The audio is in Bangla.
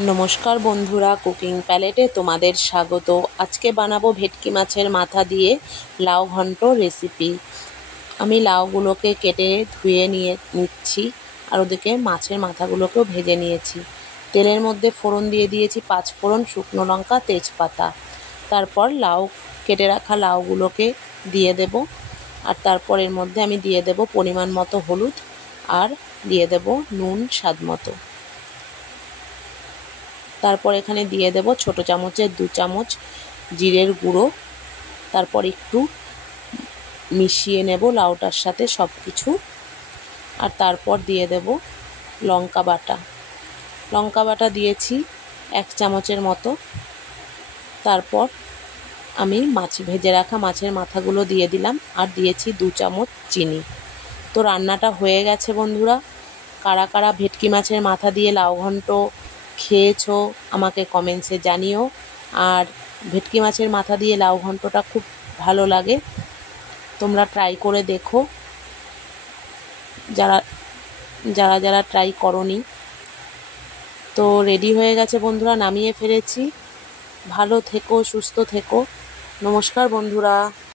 নমস্কার বন্ধুরা, কুকিং প্যালেটে তোমাদের স্বাগত। আজকে বানাবো ভেটকি মাছের মাথা দিয়ে লাউ ঘন্ট রেসিপি। আমি লাউগুলোকে কেটে ধুয়ে নিচ্ছি, আর ওদিকে মাছের মাথাগুলোকেও ভেজে নিয়েছি। তেলের মধ্যে ফোড়ন দিয়ে দিয়েছি 5 ফোড়ন, শুকনো লঙ্কা, তেজপাতা। তারপর কেটে রাখা লাউগুলোকে দিয়ে দেব, আর তারপর এর মধ্যে আমি দিয়ে দেব পরিমাণ মতো হলুদ, আর দিয়ে দেব নুন স্বাদ মতো। তারপর এখানে দিয়ে দেব ছোট চামচের 2 চামচ জিরের গুঁড়ো। তারপর একটু মিশিয়ে নেব লাউটার সাথে সব কিছু। আর তারপর দিয়ে দেব লঙ্কা বাটা দিয়েছি 1 চামচের মতো। তারপর আমি ভেজে রাখা মাছের মাথাগুলো দিয়ে দিলাম, আর দিয়েছি 2 চামচ চিনি। তো রান্নাটা হয়ে গেছে বন্ধুরা। কারা কারা ভেটকি মাছের মাথা দিয়ে লাউ ঘন্ট খেয়েছো আমাকে কমেন্টসে জানিও। আর ভেটকি মাছের মাথা দিয়ে লাউ ঘন্টটা খুব ভালো লাগে, তোমরা ট্রাই করে দেখো যারা যারা যারা ট্রাই করোনি। তো রেডি হয়ে গেছে বন্ধুরা, নামিয়ে ফেলেছি। ভালো থেকো, সুস্থ থেকো। নমস্কার বন্ধুরা।